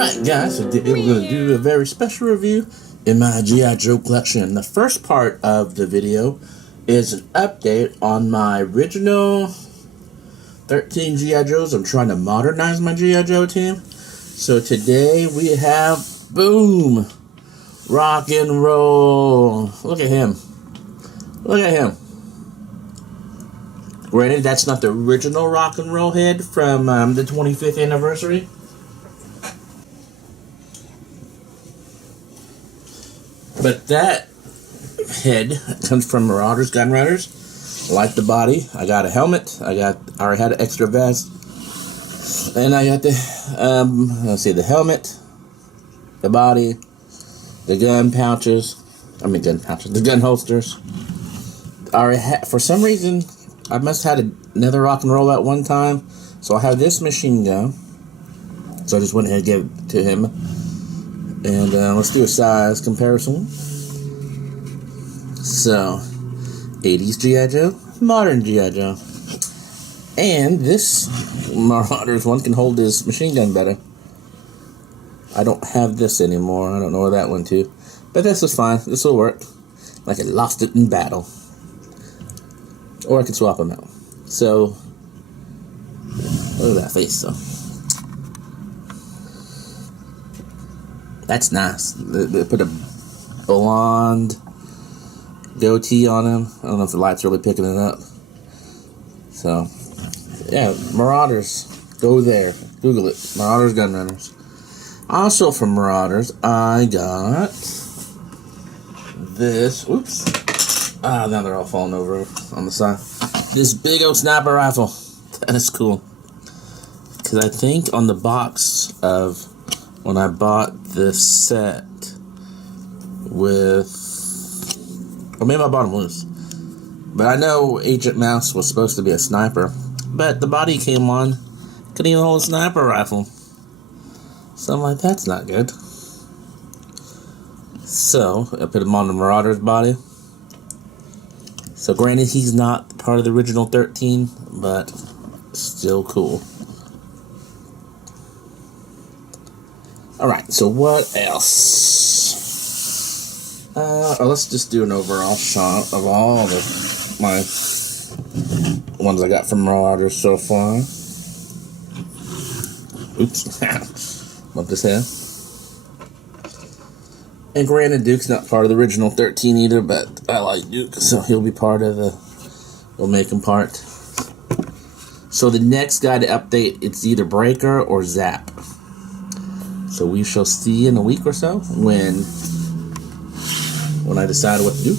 Alright guys, so today we're going to do a very special review in my GI Joe collection. The first part of the video is an update on my original 13 GI Joes. I'm trying to modernize my GI Joe team. So today we have, boom, rock and roll. Look at him. Look at him. Granted, that's not the original rock and roll head from the 25th anniversary. But that head comes from Marauders, Gun Runners. I like the body. I got a helmet. I already had an extra vest. And I got the, the helmet, the body, the gun pouches. The gun holsters. For some reason, I must have had another rock and roll at one time. So I have this machine gun. So I just went ahead and gave it to him. And let's do a size comparison. So, 80s G.I. Joe, modern G.I. Joe. And this Marauders one can hold his machine gun better. I don't have this anymore. I don't know where that went to. But this is fine. This will work. Like I lost it in battle. Or I can swap them out. So, look at that face, though. That's nice. They put a blonde goatee on him. I don't know if the light's really picking it up. So, yeah, Marauders. Go there. Google it. Marauders Gun Runners. Also from Marauders, I got this. Oops. Now they're all falling over on the side. This big old sniper rifle. That is cool. Because I think on the box of when I bought this set with, or maybe I bought them loose, but I know Agent Mouse was supposed to be a sniper, but the body came on, couldn't even hold a sniper rifle. So I'm like, that's not good. So I put him on the Marauder's body. So granted, he's not part of the original 13, but still cool. Alright, so what else? Let's just do an overall shot of all my ones I got from Marauders so far. Oops. Bumped his head. And granted, Duke's not part of the original 13 either, but I like Duke, so he'll be part of we'll make him part. So the next guy to update, it's either Breaker or Zap. So we shall see in a week or so when I decide what to do.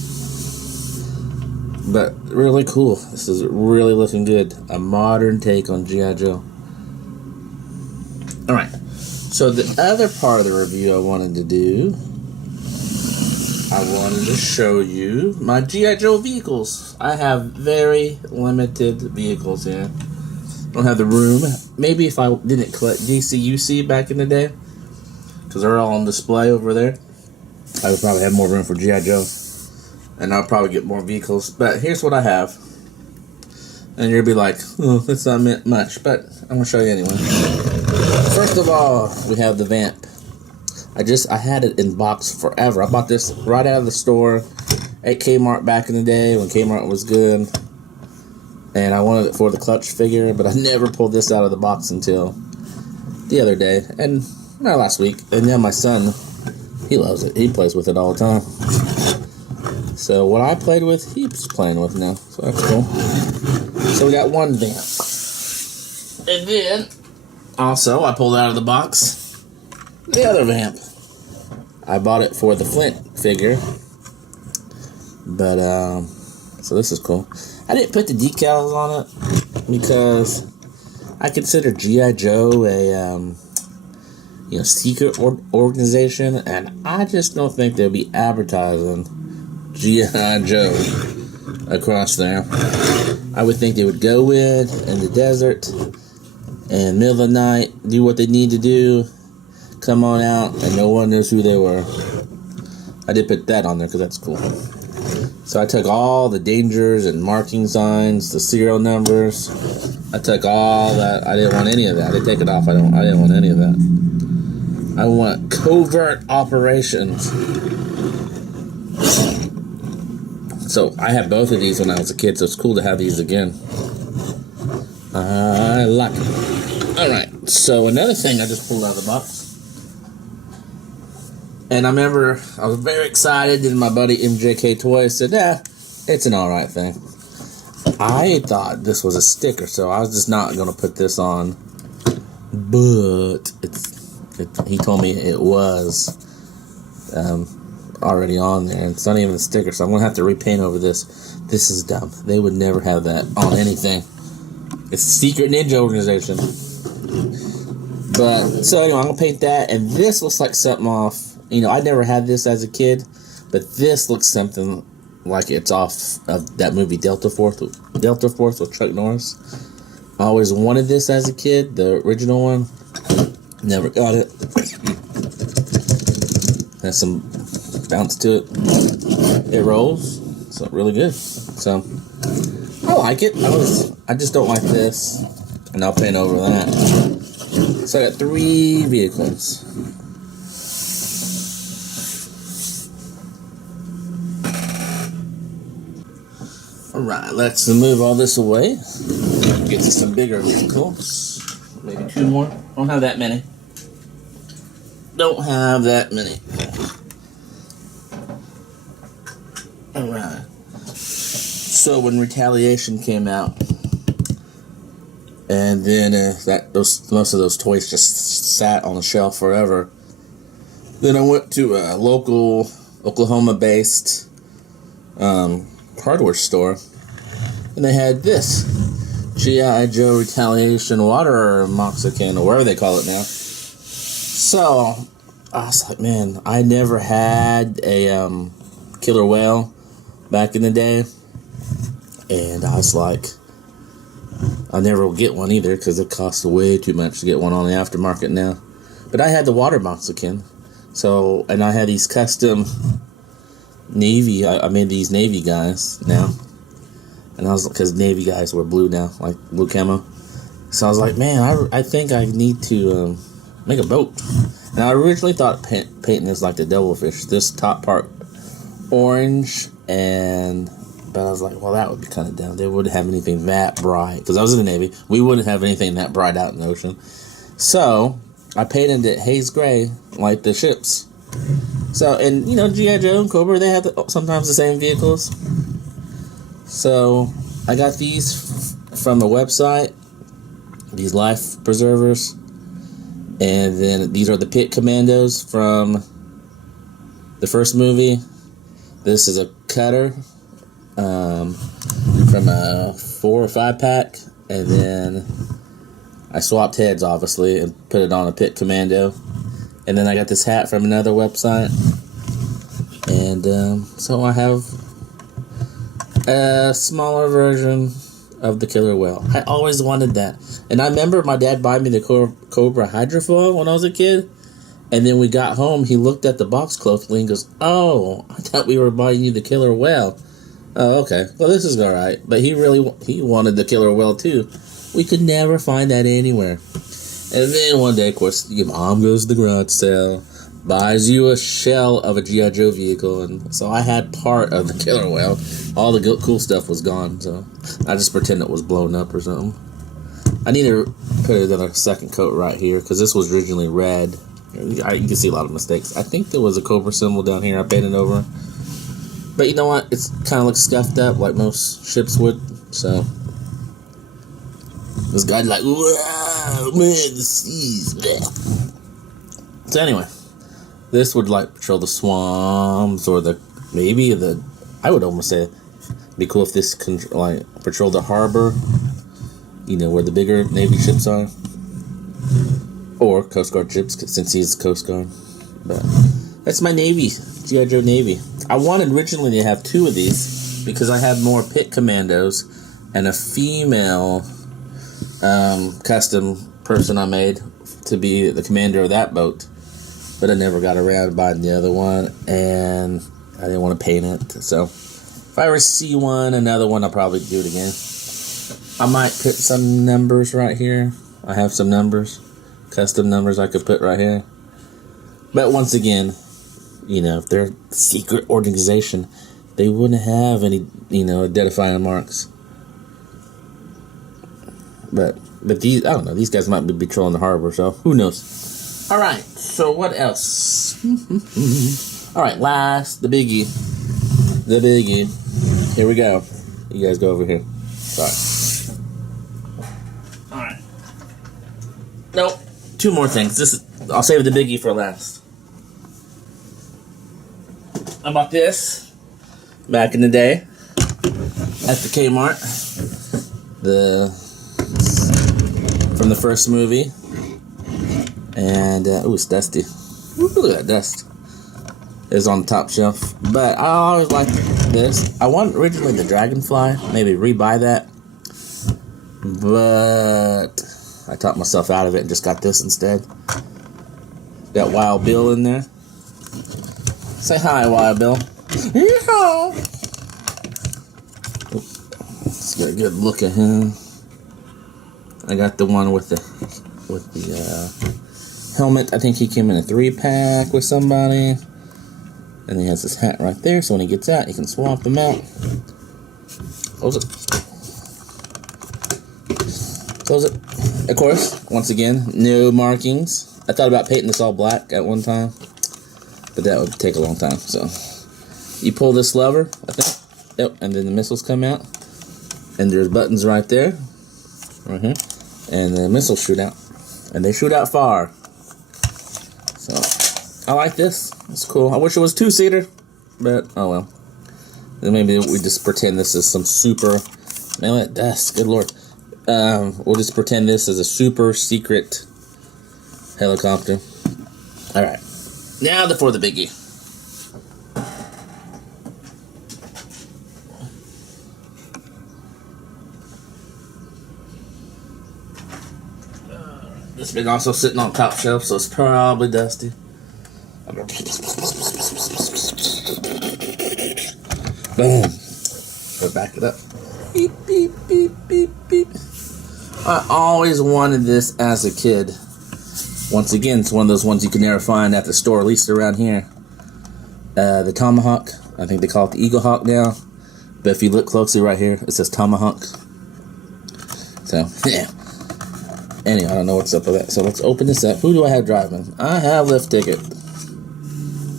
But really cool. This is really looking good. A modern take on G.I. Joe. Alright. So the other part of the review I wanted to do, I wanted to show you my G.I. Joe vehicles. I have very limited vehicles here. I don't have the room. Maybe if I didn't collect DCUC back in the day, because they're all on display over there, I would probably have more room for G.I. Joe. And I'll probably get more vehicles. But here's what I have. And you'll be like, oh, that's not meant much. But I'm going to show you anyway. First of all, we have the Vamp. I had it in box forever. I bought this right out of the store at Kmart back in the day when Kmart was good. And I wanted it for the clutch figure, but I never pulled this out of the box until the other day. And not last week. And now my son, he loves it. He plays with it all the time. So what I played with, he's playing with now. So that's cool. So we got one Vamp. And then, also, I pulled out of the box the other Vamp. I bought it for the Flint figure. But, so this is cool. I didn't put the decals on it because I consider G.I. Joe a, secret organization, and I just don't think they'll be advertising G.I. Joe across there. I would think they would go in the desert, and middle of the night, do what they need to do, come on out, and no one knows who they were. I did put that on there because that's cool. So I took all the dangers and marking signs, the serial numbers. I took all that. I didn't want any of that. I didn't take it off. I didn't want any of that. I want covert operations. So I had both of these when I was a kid, so it's cool to have these again. I like it. Alright, so another thing I just pulled out of the box. And I remember I was very excited, and my buddy MJK Toys said, it's an alright thing. I thought this was a sticker, so I was just not going to put this on. But he told me it was already on there. It's not even a sticker, so I'm going to have to repaint over this. This is dumb. They would never have that on anything. It's a secret ninja organization. But, so anyway, I'm going to paint that, and this looks like something off. You know, I never had this as a kid, but this looks something like it's off of that movie Delta Force with Chuck Norris. I always wanted this as a kid, the original one. Never got it. Has some bounce to it. It rolls, so really good. So I like it. I just don't like this, and I'll paint over that. So I got 3 vehicles. Alright, let's move all this away. Get to some bigger vehicles. Maybe 2 more. Don't have that many. Alright. So when Retaliation came out, and then most of those toys just sat on the shelf forever, then I went to a local Oklahoma-based hardware store, and they had this GI Joe Retaliation water moxicum, or whatever they call it now. So I was like, man, I never had a killer whale back in the day, and I was like, I never will get one either because it costs way too much to get one on the aftermarket now. But I had the water moxicum, so, and I had these custom Navy. I made these Navy guys now, and I was, because Navy guys were blue now, like blue camo. So I was like, man, I think I need to make a boat. And I originally thought painting this like the devilfish, this top part orange, but I was like, well, that would be kind of dumb. They wouldn't have anything that bright, because I was in the Navy. We wouldn't have anything that bright out in the ocean. So I painted it haze gray like the ships. So, and you know, G.I. Joe and Cobra, they have sometimes the same vehicles. So I got these from a website, these life preservers, and then these are the pit commandos from the first movie. This is a cutter from a 4 or 5 pack, and then I swapped heads obviously and put it on a pit commando. And then I got this hat from another website, and so I have a smaller version of the killer whale. I always wanted that, and I remember my dad buying me the Cobra hydrofoil when I was a kid. And then we got home, he looked at the box closely and goes, "Oh, I thought we were buying you the killer whale." Oh, okay. Well, this is all right. But he wanted the killer whale too. We could never find that anywhere. And then one day, of course, your mom goes to the garage sale, buys you a shell of a G.I. Joe vehicle, and so I had part of the killer whale. All the cool stuff was gone, so I just pretend it was blown up or something. I need to put another second coat right here, because this was originally red. You can see a lot of mistakes. I think there was a Cobra symbol down here I painted over. But you know what? It kind of looks scuffed up like most ships would, so this guy's like, wow, man, the seas. So anyway, this would like patrol the swamps, or I would almost say it'd be cool if this like patrol the harbor, you know, where the bigger Navy ships are, or Coast Guard ships, since he's Coast Guard. But that's my Navy, G.I. Joe Navy. I wanted originally to have 2 of these because I had more pit commandos and a female custom person I made to be the commander of that boat, but I never got around to buying the other one, and I didn't want to paint it. So if I ever see another one, I'll probably do it again. I might put some numbers right here. I have some numbers, custom numbers I could put right here. But once again, if they're a secret organization, they wouldn't have any, identifying marks. But these, I don't know, these guys might be patrolling the harbor, so who knows. Alright, so what else? Alright, last, the biggie. Here we go. You guys go over here. Sorry. Alright. Nope. 2 more things. I'll save the biggie for last. I bought this back in the day at the Kmart. From the first movie. And, it's dusty. Ooh, look at that dust. It's on the top shelf. But I always liked this. I wanted originally the Dragonfly. Maybe rebuy that. But I talked myself out of it and just got this instead. Got Wild Bill in there. Say hi, Wild Bill. Yeehaw! Let's get a good look at him. I got the one with the helmet. I think he came in a 3-pack with somebody. And he has his hat right there, so when he gets out, he can swap them out. Close it. Close it. Of course, once again, no markings. I thought about painting this all black at one time, but that would take a long time. So you pull this lever, I think. Yep, and then the missiles come out. And there's buttons right there. Right here. And the missiles shoot out. And they shoot out far. So I like this. It's cool. I wish it was 2-seater, but oh well. Then maybe we just pretend this is some super. Man, that dust. Good lord. We'll just pretend this is a super secret helicopter. All right. Now for the biggie. This been also sitting on top shelf, so it's probably dusty. Boom. Go back it up. Beep, beep, beep, beep, beep. I always wanted this as a kid. Once again, it's one of those ones you can never find at the store, at least around here. The Tomahawk. I think they call it the Eagle Hawk now. But if you look closely right here, it says Tomahawk. So, yeah. Anyway, I don't know what's up with that. So let's open this up. Who do I have driving? I have lift ticket.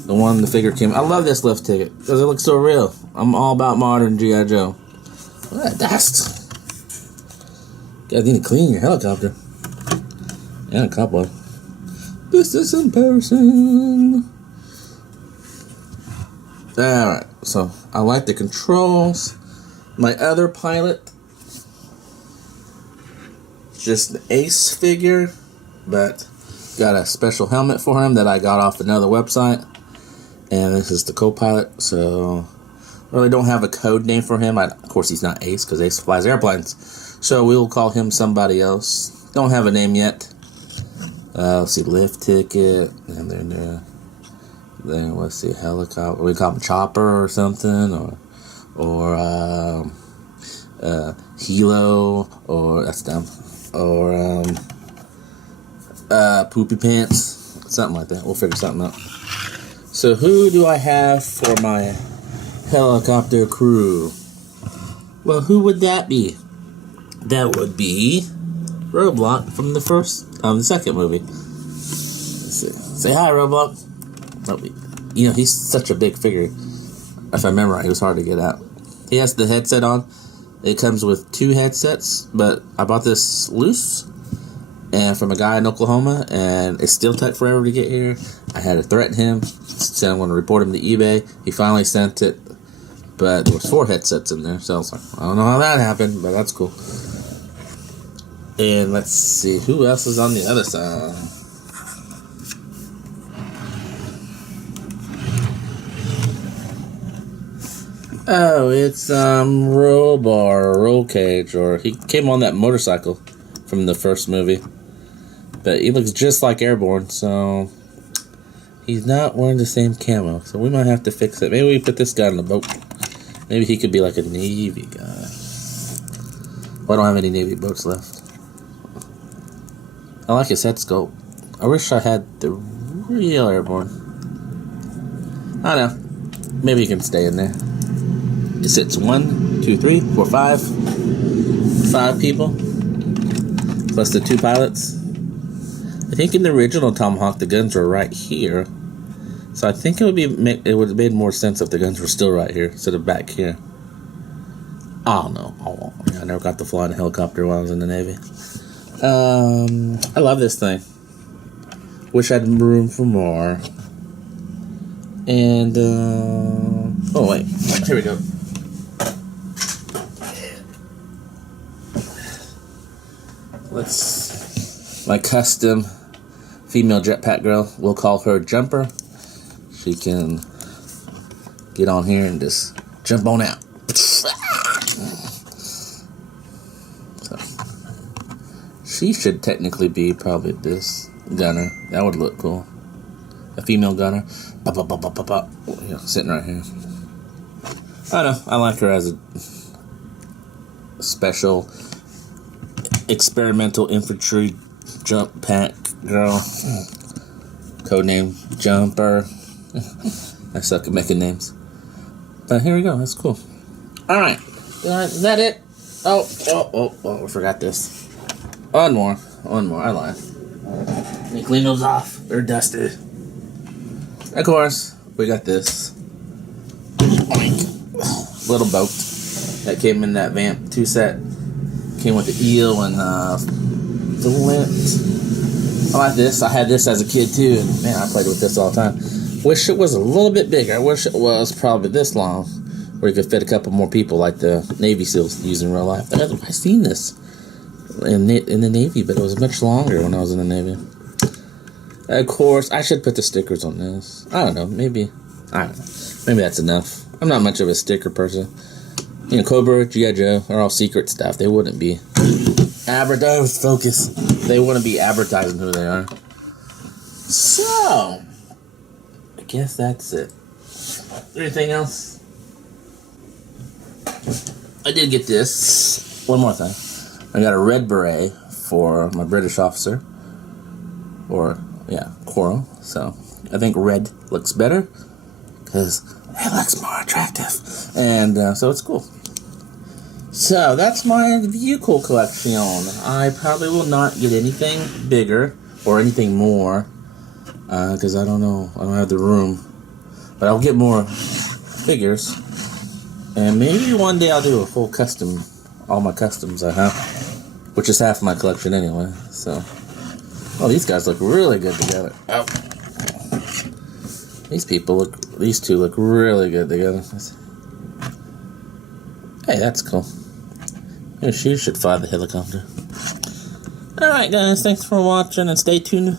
The one the figure came. I love this lift ticket because it looks so real. I'm all about modern GI Joe. Look at that dust. You guys need to clean your helicopter. And a cowboy. This is in person. Alright, so I like the controls. My other pilot, just an Ace figure, but got a special helmet for him that I got off another website. And this is the co-pilot, so I really don't have a code name for him. Of course, he's not Ace, because Ace flies airplanes. So we will call him somebody else. Don't have a name yet. Let's see, lift ticket, and then let's see, helicopter. We call him Chopper or something, or Hilo, or that's dumb, or Poopy Pants, something like that. We'll figure something out. So who do I have for my helicopter crew? Well, who would that be? That would be Roadblock from the second movie. Let's see. Say hi, Roadblock. Oh, he's such a big figure. If I remember right, he was hard to get out. He has the headset on. It comes with 2 headsets, but I bought this loose and from a guy in Oklahoma, and it still took forever to get here. I had to threaten him, said I'm going to report him to eBay. He finally sent it, but there was 4 headsets in there, so I was like, I don't know how that happened, but that's cool. And let's see, who else is on the other side? Oh, it's Roll Cage, or he came on that motorcycle from the first movie. But he looks just like Airborne, so he's not wearing the same camo. So we might have to fix it. Maybe we put this guy on the boat. Maybe he could be like a Navy guy. Well, I don't have any Navy boats left. I like his head sculpt. I wish I had the real airborne. I don't know. Maybe you can stay in there. It sits 1, 2, 3, 4, 5. 5 people. Plus the 2 pilots. I think in the original Tomahawk, the guns were right here. So I think it would have made more sense if the guns were still right here instead of back here. I don't know. I never got to fly in a helicopter while I was in the Navy. I love this thing. Wish I had room for more. And, oh wait, here we go. My custom female jetpack girl, we'll call her Jumper. She can get on here and just jump on out. So, she should technically be probably this gunner. That would look cool. A female gunner. Sitting right here. I don't know. I like her as a special experimental infantry jump pack girl. Codename Jumper. I suck at making names. But here we go. That's cool. Alright. Is that it? Oh, I forgot this. One more. I lied. Let me clean those off. They're dusted. Of course, we got this little boat that came in that Vamp 2 set. Came with the eel and the lint. I like this. I had this as a kid too, and man, I played with this all the time. Wish it was a little bit bigger. I wish it was probably this long, where you could fit a couple more people like the Navy SEALs use in real life. I've seen this in the Navy, but it was much longer when I was in the Navy. Of course, I should put the stickers on this. I don't know. Maybe that's enough. I'm not much of a sticker person. You know, Cobra, GI Joe are all secret stuff. They wouldn't be advertised. Focus. They wouldn't be advertising who they are. So, I guess that's it. Anything else? I did get this. One more thing. I got a red beret for my British officer. Coral. So, I think red looks better because it looks more attractive. And so it's cool. So, that's my vehicle collection. I probably will not get anything bigger or anything more because I don't know. I don't have the room. But I'll get more figures. And maybe one day I'll do a full custom. All my customs I have. Which is half my collection anyway. So, oh, these guys look really good together. Oh. These two look really good together. Hey, that's cool. Maybe she should fly the helicopter. Alright guys, thanks for watching and stay tuned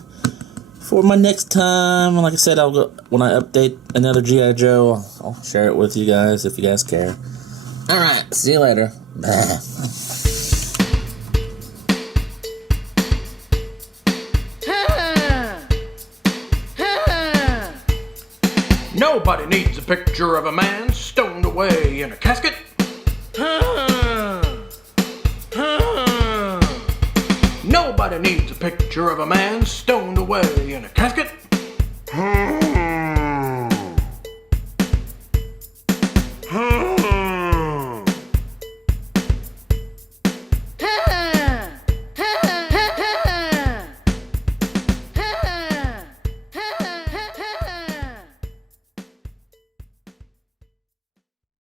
for my next time. Like I said, when I update another GI Joe, I'll share it with you guys if you guys care. Alright, see you later. Bye. Nobody needs a picture of a man stoned away in a casket. Nobody needs a picture of a man stoned away in a casket.